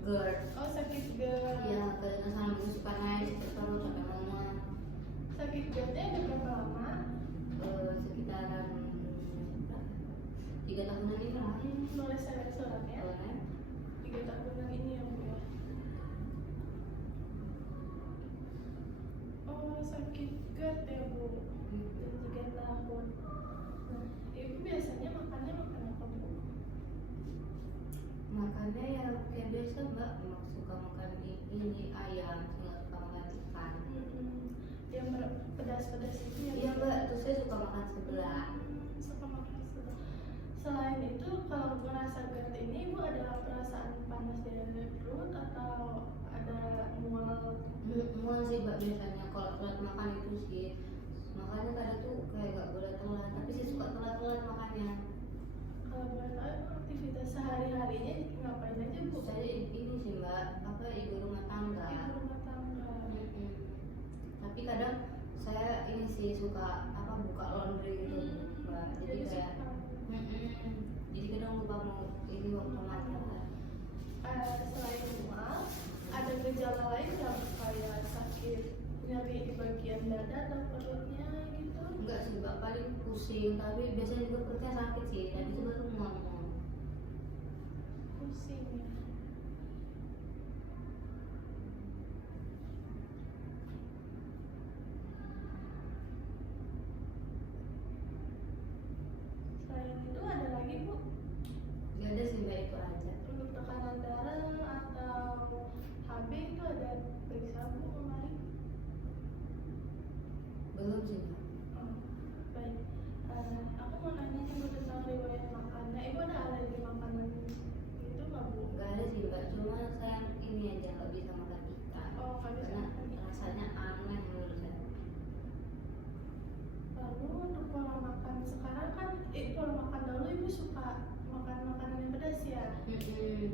GERD. Oh, sakit GERD. Iya, karena sama itu suka naik terus sampai mama. Sakit GERD-nya udah berapa lama? Sekitaran 3 tahunan ini lah. Mulai saya suratnya. 3 tahunan ini ya Bu ya. Oh, sakit GERD ya Bu. 3 tahun. Nah, Ibu biasanya makannya makan apa Bu? Makannya ya kayak biasa Mbak, suka makan ini ayam, nggak suka makan ikan. Yang pedas-pedas itu ya? Iya Mbak, terus saya suka makan sebelah. Suka makan sebelah. Selain itu, kalau merasa GERD ini Ibu ada perasaan panas dari perut atau ada mual? Mual sih Mbak biasanya kalau telat makan itu sih. Makanya kadang tuh kayak gak boleh telat, tapi sih suka telat-telat makannya. Kalau boleh tahu aktivitas sehari-harinya ngapain aja Bu? Saya ini sih Mbak, ibu rumah tangga. Ibu rumah tangga. Tapi kadang saya ini sih suka buka laundry gitu Mbak. Jadi kayak jadi kadang lupa mau ini waktu makan. Selain mual, ada gejala lain nggak kayak sakit nyeri di bagian dada atau perutnya gitu? Enggak sih Mbak, paling pusing, tapi biasanya juga perutnya sakit sih. Tadi sih baru mual. Pusing ya. Selain itu ada lagi Bu? Gak ada sih Mbak, itu aja. Untuk tekanan darah atau HB itu ada periksa Bu kemarin? Belum sih Mbak. Oh, baik. Aku mau nanya nih Bu tentang riwayat makannya. Ibu ada alergi makanan itu nggak Bu? Gak ada sih Mbak, cuma saya ini aja gak bisa makan ikan. Oh, nggak bisa Karena makan ikan. rasanya aneh menurut saya. Lalu untuk pola makan sekarang kan, pola makan dahulu Ibu suka makan makanan yang pedas ya? Pedas.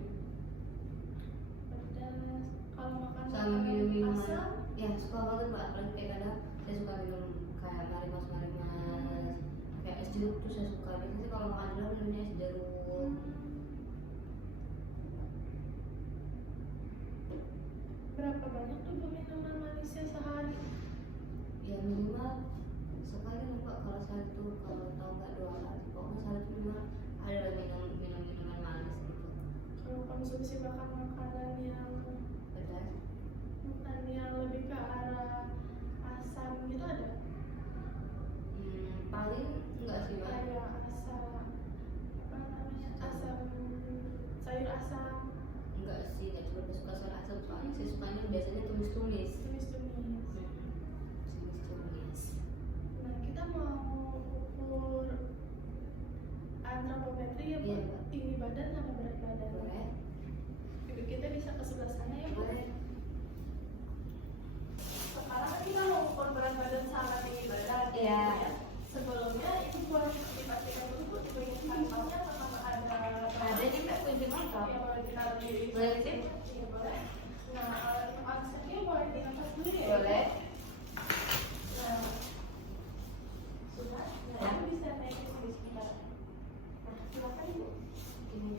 Kalau makan Sama makanan minum-minuman asam, ya suka banget Mbak, apalagi kayak kadang saya suka minum kayak marimas kayak es jeruk tuh saya suka. Biasanya sih kalau makan dulu minumnya es jeruk. berapa banyak tuh Bu minuman manisnya sehari? Ya minimal sekali lah Mbak, kalau sehari tuh, kalau tahu nggak 2 kali, pokoknya sehari tuh minimal ada minuman manis gitu. Kalau konsumsi makan makanan yang Pedas bukan yang lebih ke arah asam gitu ada? paling enggak sih Mbak. Kayak asam apa namanya, asam sayur asam, Enggak sih, enggak cuma suka sayur asam, soalnya saya sukanya biasanya tumis-tumis. tumis-tumis. Tumis-tumis. Nah, kita mau ukur antropometri ya Bu, Iya, Mbak. tinggi badan sama berat badan. Boleh? Ibu kita bisa ke sebelah sana ya Bu. Boleh. Sekarang kan kita mau ukur berat badan sama tinggi badan. Iya. Ya. Sebelumnya Ibu boleh dipastikan dulu Bu, Ibu ingin kantongnya apakah ada Ada nih Mbak, kunci motor. yang boleh ditaruh di Boleh tip? Iya boleh. Nah, alat aksesnya boleh diangkat dulu ya. Boleh. Nah, sudah. Nah, Ibu bisa naik ke sini sebentar. Nah, silakan Bu. Ini.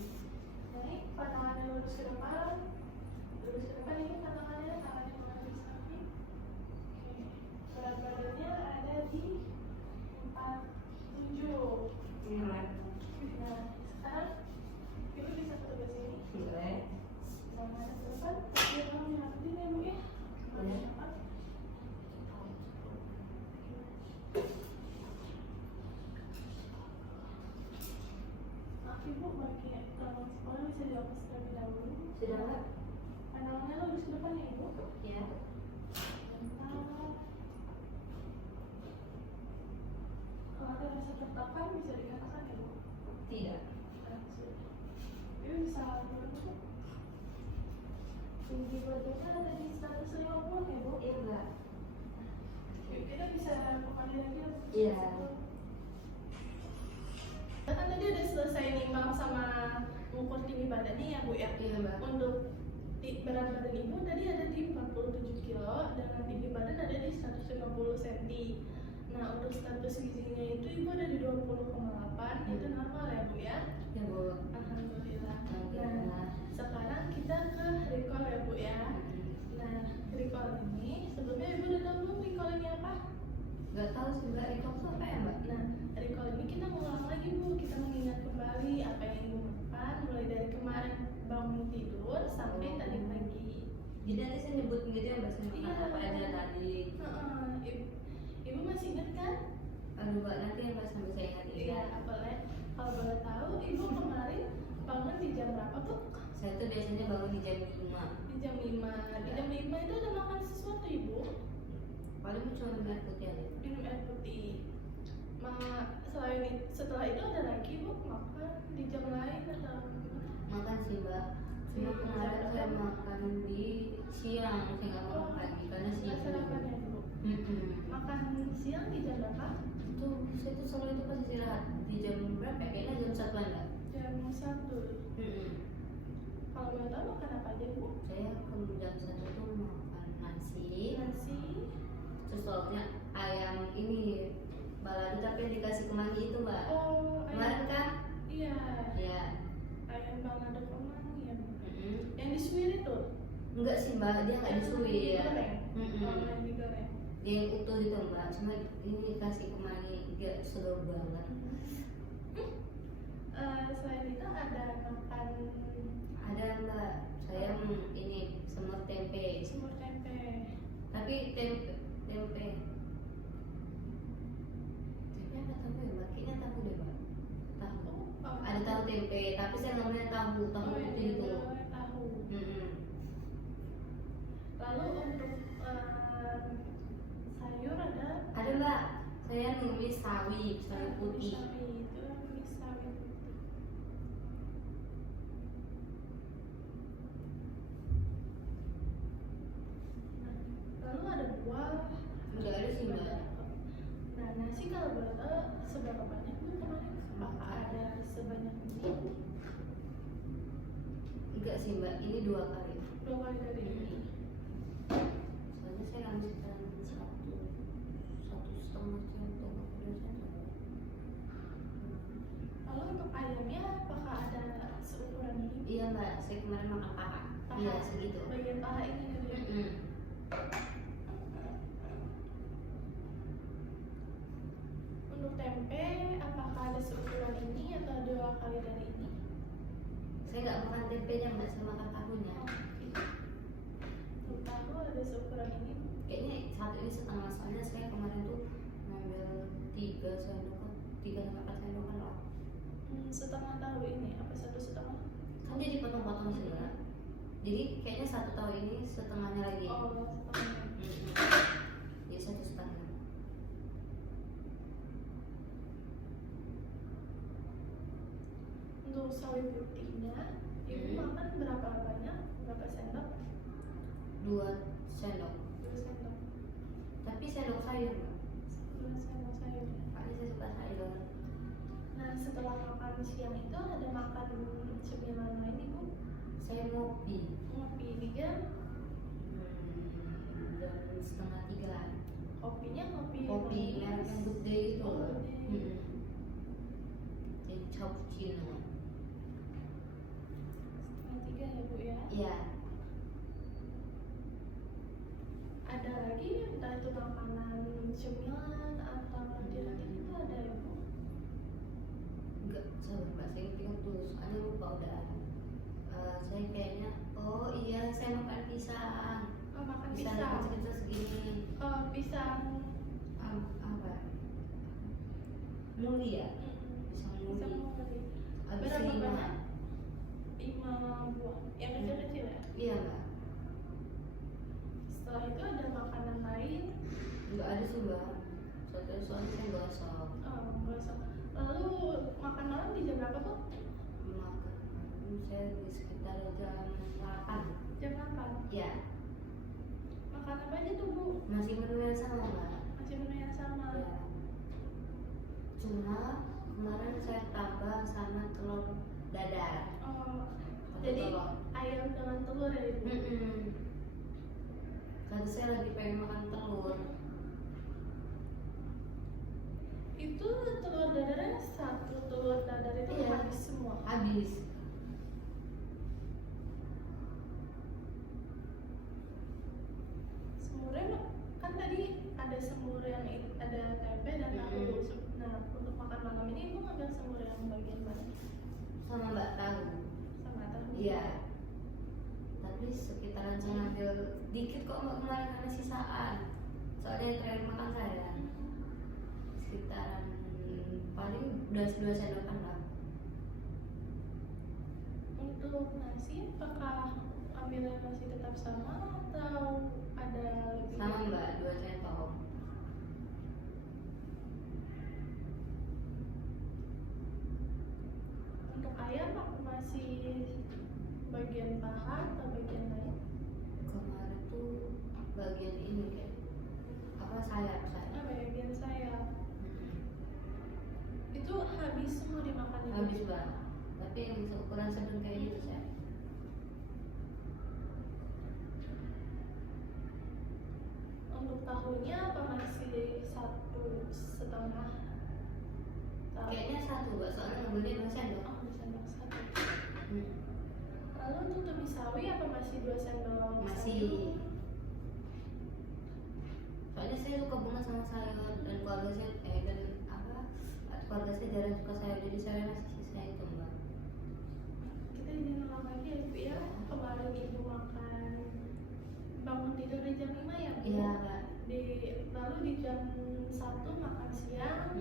Naik, pandangannya lurus ke depan. Lurus ke depan, ini pandangannya tangannya mengambil samping. Oke. Berat badannya ada di 47. Ini Mbak. Nah, sekarang Ibu bisa ke sebelah sini. Boleh. Nah, ada ke depan. Dia mau nyapin ya Bu ya. Boleh. Maaf Ibu, pakai tangan sekolah bisa dihapus terlebih dahulu. Sudah Mbak? Pandangannya lurus ke depan ya Ibu. Ya. Bentar. Kalau ada rasa tertekan bisa dikatakan ya Bu. Tidak. Ibu bisa turun Bu. Tinggi badannya ada di 150 ya Bu. Iya Mbak. Yuk, kita bisa kembali lagi ya Bu. Iya. Kita kan tadi udah selesai nimbang sama mengukur tinggi badannya ya Bu ya. Iya Mbak. Untuk berat badan Ibu tadi ada di 47 kilo dengan tinggi badan ada di 150 cm. Nah, untuk status gizinya itu Ibu ada di 20,8, itu normal ya Bu ya? Ya Bu. Alhamdulillah. Alhamdulillah. Nah, sekarang kita ke recall ya Bu ya. Nah, recall ini sebelumnya Ibu udah tahu belum recall ini apa? Nggak tahu sih mbak, recall itu apa ya mbak? Nah, recall ini kita ngulang lagi Bu, kita mengingat kembali apa yang Ibu makan mulai dari kemarin bangun tidur sampai tadi pagi. Jadi nanti saya nyebut gitu ya mbak, saya makan apa aja tadi. Ibu masih ingat kan? Aduh mbak, nanti ya mbak sampai saya ingat Iya, boleh. Kalau boleh tahu, Ibu kemarin bangun di jam berapa tuh? Saya tuh biasanya bangun di jam 5. Di jam 5. Di jam 5 itu ada makan sesuatu Ibu? Paling cuma minum air putih aja. Minum air putih. Setelah itu ada lagi Bu makan di jam lain atau Makan sih mbak, cuma kemarin saya makan di siang, saya nggak makan pagi karena nggak siang. sarapan ya Bu? Makan siang di jam berapa? Itu saya tuh selalu itu pas istirahat di jam berapa? Ya? Kayaknya jam 1 lah. Jam 1. Kalau boleh tahu makan apa aja Bu? Saya jam 1 tuh makan nasi, Nasi. terus lauknya ayam ini balado tapi yang dikasih kemangi itu mbak. Oh, Kemarin kan? Iya. Ya. Ayam balado kemangi ya Bu. Yang disuir itu? Enggak sih mbak, dia nggak disuir. Digoreng. Mm-mm. Oh, yang digoreng. Dia yang utuh itu mbak, cuma ini dikasih kemangi, dia segar banget. Selain itu ada makan Ada mbak, saya ini semur tempe. semur tempe. Tapi tempe apa tahu ya mbak? Kayaknya tahu deh mbak. Tahu. Ada tahu tempe, tapi saya ngomongnya tahu putih itu. Tahu. Lalu untuk sayur ada mbak, saya nulis sawi putih. sawi itu mie sawi putih. Lalu ada buah. Enggak ada sih mbak. Nah, nasi kalau boleh tahu seberapa banyak Bu kemarin? Apakah ada sebanyak ini? Enggak sih mbak, ini 2 kali. 2 kali dari ini. Soalnya saya lanjutkan satu setengah centong. Lalu untuk ayamnya apakah ada seukuran ini? Iya mbak, saya kemarin makan paha. Iya segitu. Bagian paha ini gitu. Untuk tempe, apakah ada seukuran ini atau 2 kali dari ini? Saya nggak makan tempenya mbak, saya makan tahunya. Untuk tahu ada seukuran ini. Kayaknya satu ini setengah, soalnya saya kemarin tuh ngambil 3 sendokan, 3 sampai 4 sendokan lah. Setengah tahu ini apa 1,5? Kan dia dipotong-potong sih mbak. Jadi kayaknya 1 tahu ini setengahnya lagi. Oh, setengah. Jadi 1,5. Untuk sawi putihnya, Ibu makan berapa banyak? Berapa sendok? 2 sendok. 2 sendok. Tapi sendok sayur mbak. 2 sendok sayur. Soalnya saya suka sayur. Nah, setelah makan siang itu ada makan cemilan lain Ibu? Saya ngopi. Ngopi di jam? Jam 2:30. Kopinya kopi Merek yang gede itu. Oh, gede. Jadi cappuccino. 2:30 ya Bu ya? Iya. Ada lagi entah itu makanan cemilan atau roti-roti itu ada ya Bu? Enggak, sabar mbak, saya ingat dulu, soalnya lupa udah. Saya kayaknya, oh iya saya makan pisang. Oh, makan Pisang pisang. kecil-kecil segini. Pisang. Apa? Muli ya? Pisang muli. Pisang muli. Habis Berapa 5. banyak? 5 buah. Yang kecil-kecil ya? Iya mbak. Setelah itu ada makanan lain. Enggak ada sih mbak. Soalnya saya gosok. Oh, gosok. Lalu makan malam di jam berapa tuh? Makan saya di sekitar jam 8. Jam 8. Ya, Makan apa aja tuh Bu? masih menu yang sama mbak. Masih menu yang sama. Ya. Cuma kemarin saya tambah sama telur dadar. Oh, Satu jadi telur. ayam dengan telur ya Ibu? Karena saya lagi pengen makan telur. Itu telur dadarnya 1 telur dadar itu Iya. habis semua. Habis. ada semur yang ada tempe dan tahu. Nah untuk makan malam ini ibu ngambil semur yang bagian mana? Sama Mbak tahu. Sama tahu. Iya. Tapi sekitaran saya ngambil dikit kok Mbak kemarin karena sisaan. Soalnya yang terakhir makan saya sekitaran paling 2 sendokan lah. Untuk nasi apakah ambilnya masih tetap sama atau ada lebih? Sama Mbak 2 sendok. Untuk ayam aku masih bagian paha atau bagian lain? Kemarin tuh bagian ini kayak apa sayap. Bagian sayap. Itu habis semua dimakan itu? Habis Mbak. Tapi yang seukuran sedang kayak gitu saya. Untuk tahunya apa masih 1,5 tahu? Kayaknya 1 Mbak, soalnya ngambilnya 2 sendok. Oh, 2 sendok 1. Hmm. Lalu untuk tumis sawi apa masih 2 sendok? Masih. Soalnya saya suka banget sama sayur dan keluarga saya dan keluarga saya jarang suka sayur, jadi saya masih sisa itu Mbak. Kita ingin ulang lagi ya Bu ya. Kemarin ibu makan bangun tidur di jam 5 ya Bu? Iya Mbak. Lalu di jam 1 makan siang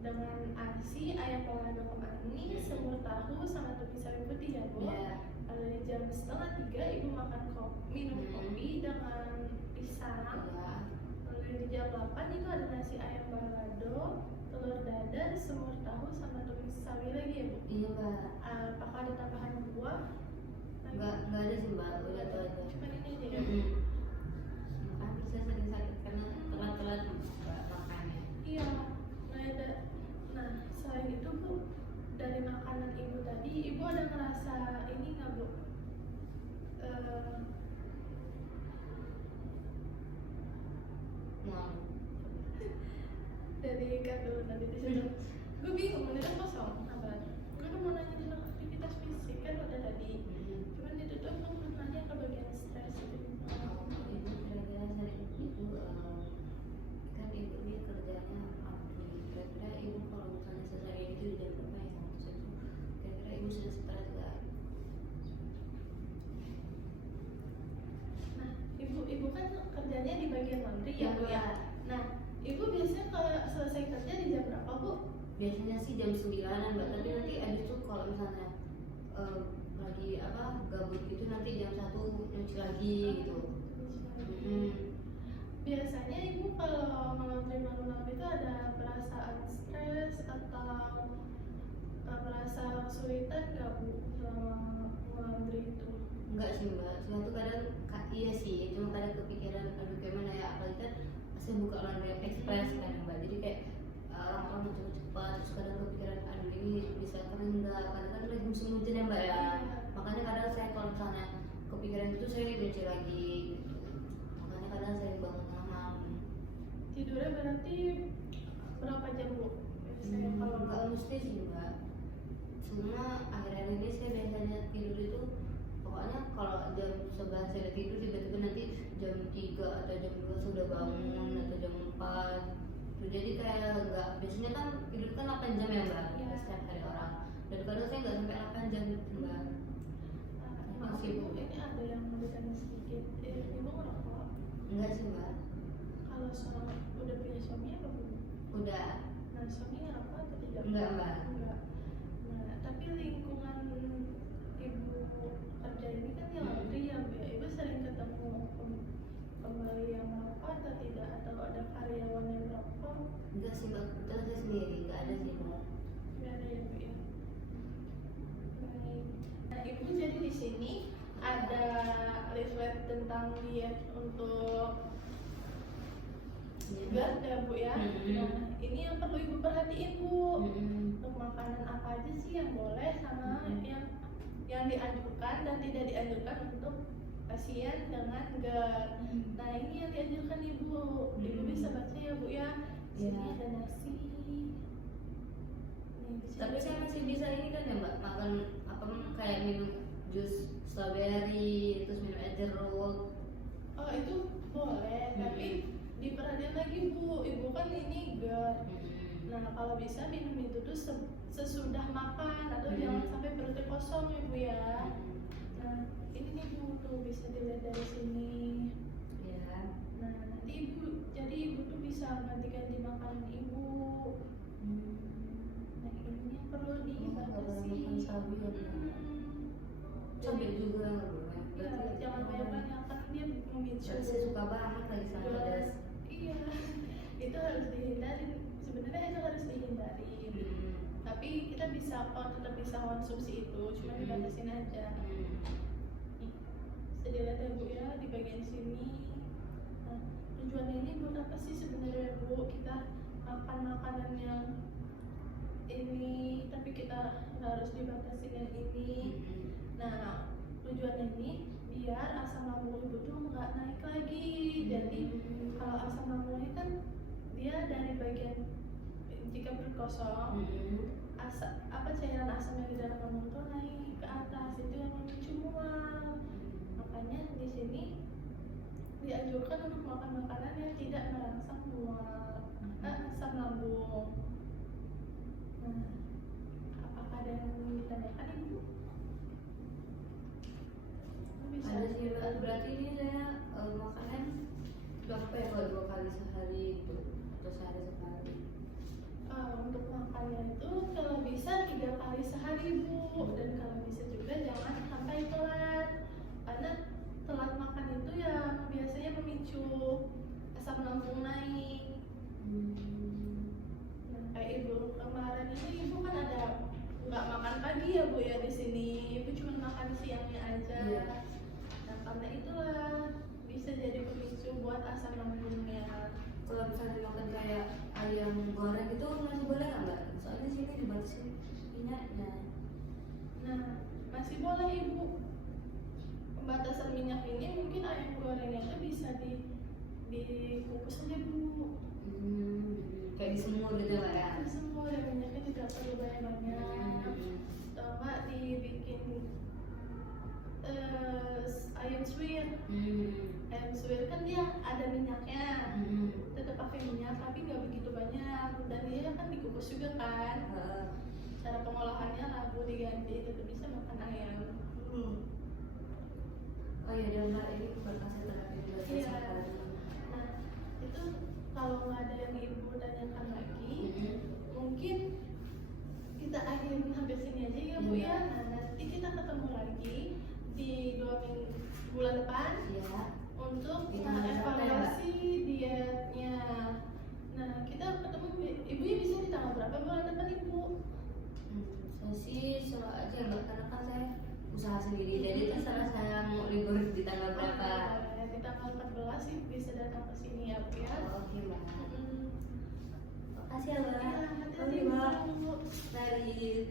dengan ASI, ayam balado manis, semur tahu sama tumis sawi putih ya Bu. Iya. Lalu di jam 2:30 ibu makan minum kopi dengan pisang. Iya. Lalu di jam 8 itu ada nasi ayam balado, telur dadar, semur tahu sama tumis sawi lagi ya Bu. Iya Mbak. Apakah ada tambahan buah? Enggak ada sih Mbak, udah itu aja. Cuma ini aja ya. Makanya bisa sering sakit karena telat-telat Mbak makannya. Iya. Nah, selain itu Bu, dari makanan ibu tadi, ibu ada ngerasa ini nggak Bu? Mau. Dari kado tadi di situ, gue bingung beneran kosong. Apa? Gue kan mau nanya tentang aktivitas fisik kan udah tadi. Cuman itu tuh aku belum nanya ke bagian stres itu. Ibu kira-kira sering itu kan ibu ini kerjanya kira-kira ibu kalau misalnya selesai itu di jam berapa ya terus itu kira-kira ibu sudah stres nggak? Nah, ibu kan kerjanya di bagian laundry ya Bu ya. Nah, ibu biasanya kalau selesai kerja di jam berapa Bu? Biasanya sih jam 9-an Mbak, tapi nanti abis itu kalau misalnya lagi gabut gitu nanti jam 1 nyuci lagi gitu. Biasanya ibu kalau melaundry malam itu ada perasaan stres atau merasa kesulitan nggak Bu selama melaundry itu? Enggak sih Mbak, cuma tuh kadang iya sih, cuma kadang kepikiran aduh gimana ya, apalagi kan saya buka laundry express kan Mbak, jadi kayak orang-orang mau cepat-cepat, terus kadang kepikiran aduh ini bisa keren nggak, karena kan lagi musim hujan ya Mbak ya, makanya kadang saya kalau misalnya kepikiran itu saya nyuci lagi gitu. Makanya kadang saya bangun malam. Tidurnya berarti berapa jam Bu? Biasanya kalau Nggak mesti sih Mbak, cuma akhir-akhir ini saya biasanya tidur itu pokoknya kalau jam 11 saya tidur tiba-tiba nanti jam 3 atau jam 2 sudah bangun atau jam 4 tuh, jadi kayak nggak, biasanya kan tidur kan 8 jam ya Mbak setiap hari orang, dan kadang saya nggak sampai 8 jam gitu Mbak. maaf Ibu, ini ada yang mau ditanya sedikit. Ibu ngerokok? Enggak sih Mbak. Kalau udah punya suami apa belum? Udah. Nah, suami ngerokok atau tidak? Enggak Mbak. Enggak. Nah, tapi lingkungan ibu kerja ini kan di laundry ya Bu ya. Ibu sering ketemu pembeli yang merokok atau tidak? Atau ada karyawan yang merokok? Enggak sih Mbak, kebetulan saya sendiri, enggak ada sih Mbak. Enggak ada ya Bu ya. Baik. Nah, ibu jadi di sini ada leaflet tentang diet untuk GERD ya Bu ya. Nah, ini yang perlu ibu perhatiin Bu. Untuk makanan apa aja sih yang boleh sama yang dianjurkan dan tidak dianjurkan untuk pasien dengan GERD. Nah, ini yang dianjurkan Ibu. Ibu bisa baca ya Bu ya. Sini ada nasi. Tapi saya masih bisa ini kan ya Mbak, makan kayak minum jus strawberry, terus minum es jeruk. Oh, itu boleh, tapi diperhatiin lagi Bu, ibu kan ini GERD. Nah kalau bisa minum itu tuh sesudah makan atau jangan sampai perutnya kosong ya Bu ya. Nah ini nih Bu tuh bisa dilihat dari sini. Ya. Nah nanti ibu tuh bisa ganti-ganti makanan ibu. Nah ini perlu dibatasi. Makan sawi ya. Cabai juga nggak boleh. Ya, jangan banyak-banyak kan dia memicu. Saya suka banget lagi sama pedas. Iya, itu harus dihindari. Sebenarnya itu harus dihindari. Tapi kita tetap bisa konsumsi itu, cuma dibatasin aja. Bisa dilihat ya Bu ya di bagian sini. Nah, tujuannya ini buat apa sih sebenarnya Bu? Kita makan makanan yang ini, tapi kita harus dibatasi yang ini. Nah, tujuannya ini biar asam lambung ibu tuh nggak naik lagi. Jadi kalau asam lambungnya kan dia dari bagian jika perut kosong, cairan asam yang di dalam lambung tuh naik ke atas, itu yang memicu mual. Makanya di sini dianjurkan untuk makan makanan yang tidak merangsang mual, asam lambung. Nah, apakah ada yang ingin ditanyakan Ibu? Ada sih Mbak. Berarti ini saya makanan berapa ya kalau 2 kali sehari itu atau sehari sekali? Untuk makannya itu kalau bisa 3 kali sehari Bu, dan kalau bisa juga jangan sampai telat, karena telat makan itu ya biasanya memicu asam lambung naik. Nah, kayak ibu kemarin ini ibu kan ada nggak makan pagi ya Bu ya di sini, ibu cuma makan siangnya aja. Nah karena itulah bisa jadi pemicu buat asam lambungnya. Kalau misalnya makan kayak ayam goreng itu masih boleh nggak? Soalnya sini dibatasi minyaknya. Nah masih boleh Ibu. Pembatasan minyak ini mungkin ayam gorengnya itu bisa dikukus aja Bu. Kayak disemur gitu lah ya. Semua ya, minyaknya tidak perlu banyak-banyak. Atau nggak dibikin ayam suwir. Ayam suwir kan dia ada minyaknya, tetap pakai minyak tapi nggak begitu banyak, dan dia kan dikukus juga kan. Cara pengolahannya labu diganti, tetap bisa makan ayam. Oh iya, dan Mbak ini berkasih terapi juga. Iya. Nah itu kalau nggak ada yang ibu tanyakan lagi, mungkin kita akhirin sampai sini aja ya Bu ya. Nah nanti kita ketemu lagi di 2 bulan depan untuk kita evaluasi dietnya. Nah kita ketemu ibunya bisa di tanggal berapa bulan depan Ibu? Saya sih selalu aja Mbak, karena kan saya usaha sendiri, jadi terserah saya mau libur di tanggal berapa. Di tanggal 14 sih bisa datang ke sini ya Bu ya. Oke Mbak. Makasih ya Mbak. Hati-hati Bu. Dari